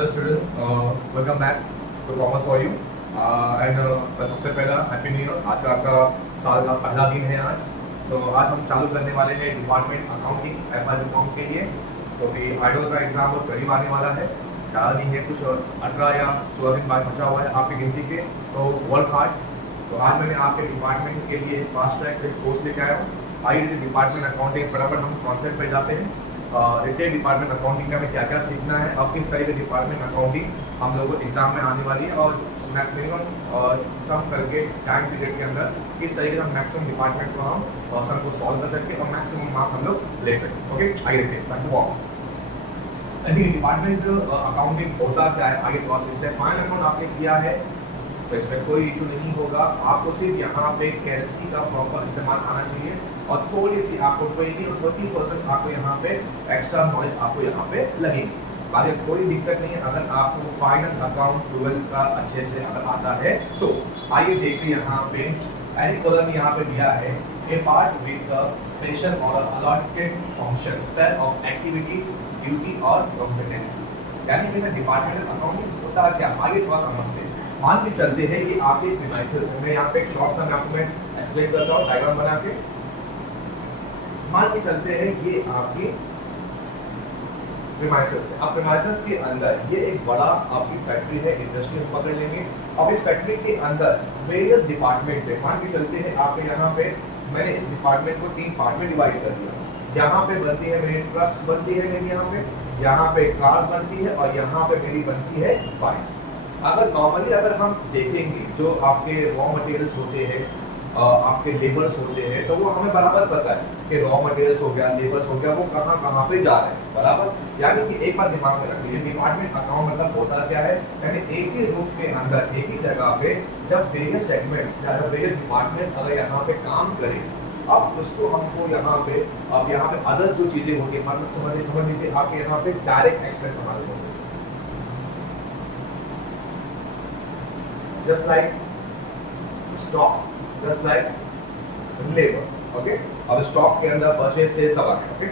Hello students, welcome back to commerce for you and सबसे पहला happy new year. आज का आपका साल का पहला दिन है आज। तो आज हम चालू करने वाले हैं डिपार्टमेंट अकाउंटिंग एफआई अकाउंट के लिए। तो भी आइडल का एग्जाम बहुत करीब आने वाला है, ज़्यादा नहीं है, कुछ 18 या 16 दिन बाद बचा हुआ है आपकी गिनती के। तो वर्क हार्ड। तो आज मैंने आपके डिपार्टमेंट के लिए फास्ट ट्रैक कोर्स लेके आया हूँ। आइए डिपार्टमेंट अकाउंटिंग फटाफट हम कॉन्सेप्ट पे जाते हैं। रिटेल डिपार्टमेंट अकाउंटिंग में हमें क्या क्या सीखना है और किस तरह के डिपार्टमेंट अकाउंटिंग हम लोगों को एग्जाम में आने वाली है, और मिनिमम सम करके टाइम पीरियड के अंदर किस तरीके से हम मैक्सिमम डिपार्टमेंट को हम सम को सॉल्व कर सकते हैं और मैक्सिमम मार्क्स हम लोग ले सकते हैं। ओके, आगे देखते हैं। ऐसे डिपार्टमेंट अकाउंटिंग होता क्या है, आगे थोड़ा सा है। फाइनल अकाउंट आपने किया है तो इसमें कोई इशू नहीं होगा। आपको सिर्फ यहाँ पे कैलसी का प्रॉपर इस्तेमाल आना चाहिए और थोड़ी सी आपको 20 और 30% आपको यहाँ पे एक्स्ट्रा नॉलेज आपको यहाँ पे लगेगी। बाकी कोई दिक्कत नहीं है अगर आपको फाइनल अकाउंट 12 का अच्छे से अगर आता है तो। आइए देखिए यहाँ पे एनी कॉलम यहाँ पे दिया है ए पार्ट विद द स्पेशल और allotted functions type of activity, duty और कॉम्पिटेंसी। यानी कि डिपार्टमेंटल अकाउंटिंग होता है क्या, आगे थोड़ा समझते हैं। मान के चलते हैं ये आपके प्रीमाइसेस है। मैं यहाँ पे एक शॉर्ट सा मैं आपको एक्सप्लेन करता हूँ डायग्राम बना के। मान के चलते हैं ये आपकी प्रीमाइसेस है। अब प्रीमाइसेस के अंदर ये एक बड़ा आपकी फैक्ट्री है, इंडस्ट्री हम पकड़ लेंगे। अब इस फैक्ट्री के अंदर वेरियस डिपार्टमेंट है। मान के चलते हैं आपके यहाँ पे मैंने इस डिपार्टमेंट को 3 पार्ट में डिवाइड कर दिया। यहाँ पे बनती है मेरी ट्रक्स बनती है मेरी, यहाँ पे कार्स बनती है और यहाँ पे मेरी बनती है बाइक्स। अगर नॉर्मली अगर हम देखेंगे जो आपके रॉ मटेरियल्स होते हैं, आपके लेबर्स होते हैं, तो वो हमें बराबर पता है कि रॉ मटेरियल्स हो गया, लेबर्स हो गया, वो कहाँ कहाँ पे जा रहे हैं बराबर। यानी कि एक बात दिमाग में रख लीजिए, डिपार्टमेंट अकाउंट मतलब होता क्या है, यानी एक ही रूफ के अंदर एक ही जगह पे जब वेरियस सेगमेंट्स या वेरियस डिपार्टमेंट्स अगर यहाँ पे काम करें, अब उसको हमको यहाँ पे अब यहाँ पे अदर्स जो चीजें होती है, मतलब समझ लीजिए आपके यहाँ पे डायरेक्ट एक्सपेंस हमारे होंगे, just like stock, just like labor, okay। अब स्टॉक के अंदर परचेज सेल्स सब आ गया, ओके।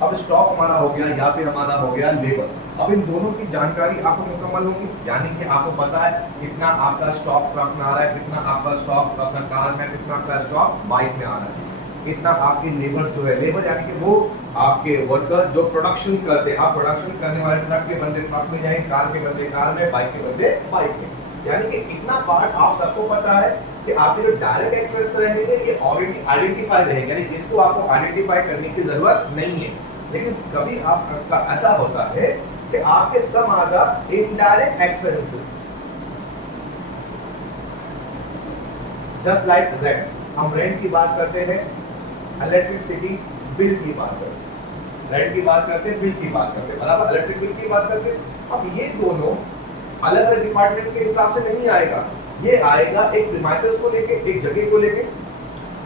अब स्टॉक हमारा हो गया या फिर हमारा हो गया लेबर। अब इन दोनों की जानकारी आपको मुकम्मल होगी, यानी कि आपको पता है कितना आपका स्टॉक ट्रक में आ रहा है, कितना आपका स्टॉक अपना कार में, कितना आपका स्टॉक बाइक में आ रहा है, कितना आपके लेबर्स जो है, लेबर यानी कि वो आपके वर्कर जो प्रोडक्शन करते हैं। आप प्रोडक्शन करने वाले ट्रक के बंदे ट्रक में जाएंगे, कार के बंदे कार में, बाइक के बंदे बाइक में। यानी कि इतना पार्ट आप सबको पता है कि आपके जो डायरेक्ट एक्सपेंस रहेंगे ये ऑलरेडी आइडेंटिफाई रहेंगे, यानी इसको आपको आइडेंटिफाई करने की जरूरत नहीं है। लेकिन कभी आपका ऐसा होता है कि आपके सम आगा indirect expenses, just like rent. हम रेंट की बात करते हैं, इलेक्ट्रिसिटी बिल की बात करते हैं, रेंट की बात करते हैं, बिल की बात करते हैं बराबर, इलेक्ट्रिक बिल की बात करते हैं। अब ये दोनों अलग अलग डिपार्टमेंट के हिसाब से नहीं आएगा, ये आएगा एक प्रीमाइसेस को लेके, एक जगह को लेके।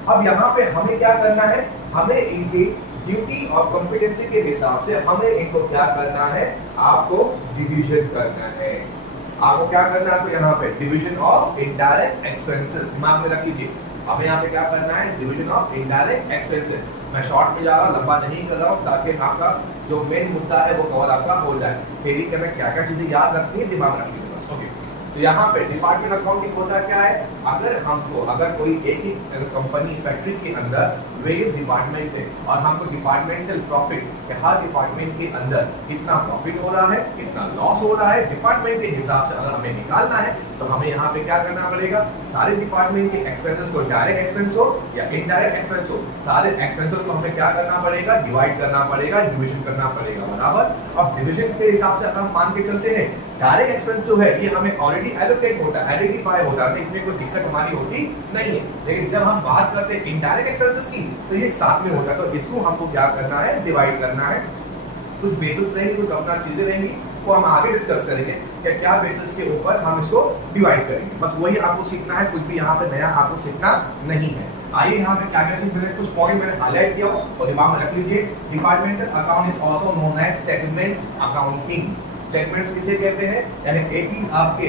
अब यहाँ पे हमें क्या करना है, हमें इनकी ड्यूटी और कॉम्पिटेंसी के हिसाब से हमें इनको क्या करना है, आपको डिवीजन करना है। आपको क्या करना है, आपको यहाँ पे डिवीजन ऑफ इनडायरेक्ट एक्सपेंसेस दिमाग में रख लीजिए। हमें यहाँ पे क्या करना है, डिवीजन ऑफ इनडायरेक्ट एक्सपेंसेस। मैं शॉर्ट में जा रहा हूँ, लंबा नहीं कर रहा हूँ, ताकि आपका जो मेन मुद्दा है वो कवर आपका हो जाए। थ्योरी के में क्या क्या चीजें याद रखनी है, दिमाग रख लीजिए बस, ओके। तो यहाँ पे डिपार्टमेंट अकाउंटिंग होता क्या है, अगर कोई एक ही कंपनी फैक्ट्री के अंदर वेरियस डिपार्टमेंट है और हमको डिपार्टमेंटल प्रॉफिट, हर डिपार्टमेंट के अंदर कितना प्रॉफिट हो रहा है, कितना लॉस हो रहा है, डिपार्टमेंट के हिसाब से अगर हमें निकालना है तो हमें यहाँ पे क्या करना पड़ेगा, सारे डिपार्टमेंट के एक्सपेंसेस को, डायरेक्ट एक्सपेंस हो या इनडायरेक्ट एक्सपेंस हो, सारे एक्सपेंसेस को हमें क्या करना पड़ेगा, डिवाइड करना पड़ेगा, डिवीजन करना पड़ेगा बराबर। अब डिवीजन के हिसाब से अगर हम मान के चलते हैं, डायरेक्ट एक्सपेंस जो है ये हमें ऑलरेडी एलोकेट होता है, आइडेंटिफाई होता है, इसमें कोई दिक्कत हमारी होती नहीं है। लेकिन जब हम बात करते हैं इनडायरेक्ट एक्सपेंसेस की तो ये साथ में होता है, तो इसको हमको क्या करना है, डिवाइड करना है। कुछ बेसिस रहेंगे, कुछ अपना चीजें रहेंगी, वो हम आगे डिस्कस करेंगे कि क्या बेसिस के ऊपर हम इसको डिवाइड करेंगे। बस वही आपको सीखना है, कुछ भी यहाँ पे नया आपको सीखना नहीं है। आइए यहाँ पे क्या क्या चीज मैंने कुछ पॉइंट मैंने हाईलाइट किया और दिमाग में रख लीजिए। Departmental account is also known as segment accounting. Segments किसे कहते हैं, यानी एक ही आपके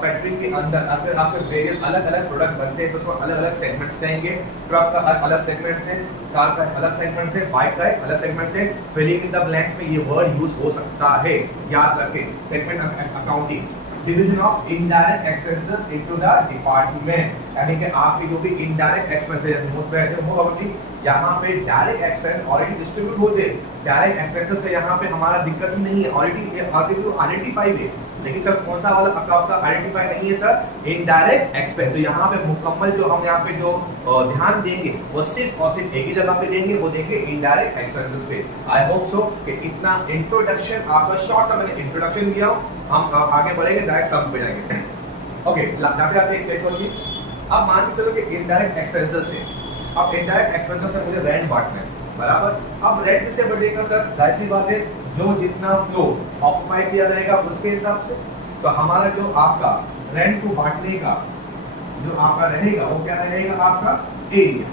फैक्ट्री के अंदर अगर आपके वेरियस अलग अलग प्रोडक्ट बनते हैं तो उसको अलग अलग सेगमेंट्स कहेंगे। ट्रक का अलग सेगमेंट है, कार का अलग सेगमेंट है, बाइक का अलग सेगमेंट है। फिलिंग इन द ब्लैंक्स में ये वर्ड यूज हो सकता है, याद रखें। Segment accounting, division of indirect expenses into the department, यानी कि आपके जो भी इनडायरेक्ट एक्सपेंसेस मोस्ट यहाँ पे डायरेक्ट एक्सपेंस ऑलरेडी डिस्ट्रीब्यूट होते हैं। डायरेक्ट एक्सपेंसेस का यहाँ पे हमारा दिक्कत ही नहीं है, ऑलरेडी आइडेंटिफाइड है। लेकिन सर कौन सा वाला आपका आइडेंटिफाई नहीं है सर, इनडायरेक्ट एक्सपेंस। तो यहाँ पे मुकम्मल जो हम यहाँ पे जो ध्यान देंगे वो सिर्फ और सिर्फ एक ही जगह पे देंगे, वो देंगे इनडायरेक्ट एक्सपेंसेस पे। आई होप सो कि इतना इंट्रोडक्शन आपका शॉर्ट सा मैंने इंट्रोडक्शन दिया हो। हम आगे बढ़ेंगे, डायरेक्ट सम पे जाएंगे। ओके, जाते आते एक और चीज, अब मान के चलो कि इनडायरेक्ट एक्सपेंसेस से, अब इनडायरेक्ट एक्सपेंसेस से मुझे रेंट बांटना है, बराबर। अब रेंट किससे बढ़ेगा सर, जाहिर सी बात है जो जितना फ्लो ऑक्यूपाई किया रहेगा उसके हिसाब से। तो हमारा जो आपका रेंट को बांटने का जो आपका रहेगा वो क्या रहेगा, आपका एरिया।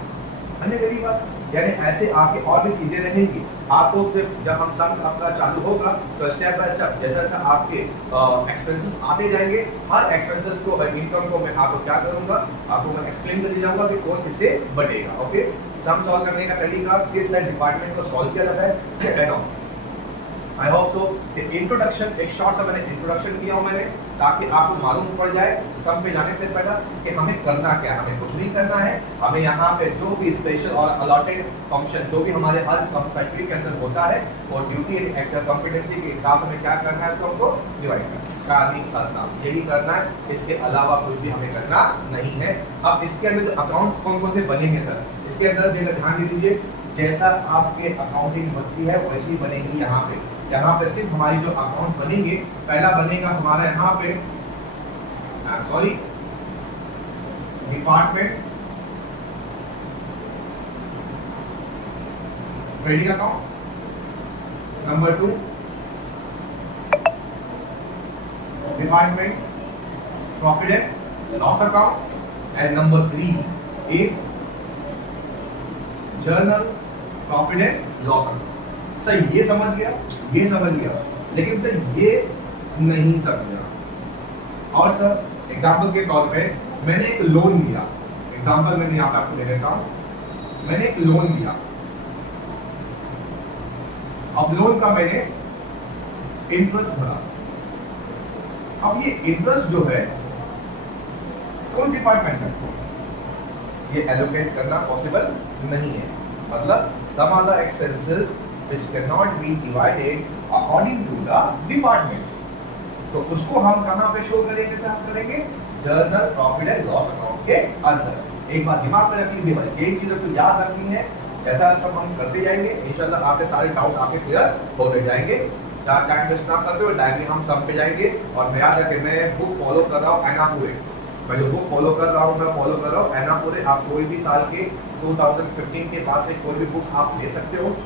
है मेरी बात, यानी ऐसे आपके और भी चीजें रहेंगी। आपको फिर जब हम सम आपका चालू होगा तो स्टेप बाय स्टेप जैसा जैसा आपके एक्सपेंसेस आते जाएंगे, हर एक्सपेंसेस को इनकम को मैं आपको क्या करूंगा, आपको मैं एक्सप्लेन करके जाऊंगा कि कौन किससे बढ़ेगा। ओके, सम सॉल्व करने का तरीका, किस टाइप डिपार्टमेंट को सॉल्व किया जाता है। आई होप सो इंट्रोडक्शन, एक शॉर्ट सा मैंने इंट्रोडक्शन किया हूं मैंने, ताकि आपको मालूम पड़ जाए सम पे जाने से पहले कि हमें करना क्या है। हमें कुछ नहीं करना है, हमें यहाँ पे जो भी स्पेशल और अलॉटेड फंक्शन जो भी हमारे हर फैक्ट्री के अंदर होता है और ड्यूटी एंड कॉम्पिटेंसी के हिसाब से हमें क्या करना है, इसको हमको डिवाइड करना, यही करना है। इसके अलावा कुछ भी हमें करना नहीं है। अब इसके अंदर जो अकाउंट्स कौन कौन से बनेंगे सर, इसके अंदर ध्यान दे दीजिए, जैसा आपके अकाउंटिंग बनती है वैसी बनेगी। यहाँ पे सिर्फ हमारी जो अकाउंट बनेंगे, पहला बनेगा हमारा यहाँ पे department credit account, number 2 department profit and loss account, and number 3 is journal profit and loss account. Sir ये समझ गया, लेकिन सर ये नहीं समझा। और सर एग्जांपल के तौर पे मैंने एक लोन लिया, एग्जांपल मैंने यहाँ पे आपको दे देता हूं। मैंने एक लोन लिया, अब लोन का मैंने इंटरेस्ट भरा। अब ये इंटरेस्ट जो है कौन डिपार्टमेंट में, ये एलोकेट करना पॉसिबल नहीं है। मतलब some other expenses which cannot be divided according to the department, तो उसको हम कहाँ पे शो करेंगे सर, हम करेंगे journal profit and loss account के अंदर। एक बात दिमाग में रख लीजिए भाई, यही चीजों को याद रखनी है। जैसा सब हम करते जाएंगे इंशाल्लाह आपके सारे डाउट्स आपके क्लियर होते जाएंगे। जहाँ टाइम वेस्ट ना करते हुए डायरेक्टली हम सम पे जाएंगे। और मैं याद रखें, मैं बुक फॉलो कर रहा हूँ एनापुरे, मैं जो बुक फॉलो कर रहा हूँ मैं फॉलो कर रहा हूँ एनापुरे। आप कोई भी साल के 2015 के बाद से कोई भी बुक्स आप ले सकते हो।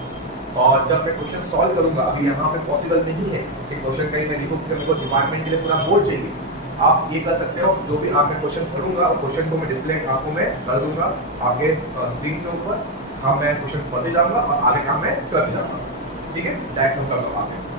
और जब मैं क्वेश्चन सॉल्व करूंगा, अभी यहाँ पे पॉसिबल नहीं है कि क्वेश्चन कहीं मैं लिखूं, क्योंकि मेरे को डिपार्टमेंट के लिए पूरा बोर्ड चाहिए। आप ये कर सकते हो, जो भी आपने क्वेश्चन पढ़ूंगा और क्वेश्चन को मैं डिस्प्ले आपको मैं कर दूंगा आपके स्क्रीन के ऊपर। हाँ, मैं क्वेश्चन पढ़ते जाऊंगा और आगे काम मैं करते जाऊंगा। ठीक है, डायरेक्ट सम कर लो आपने।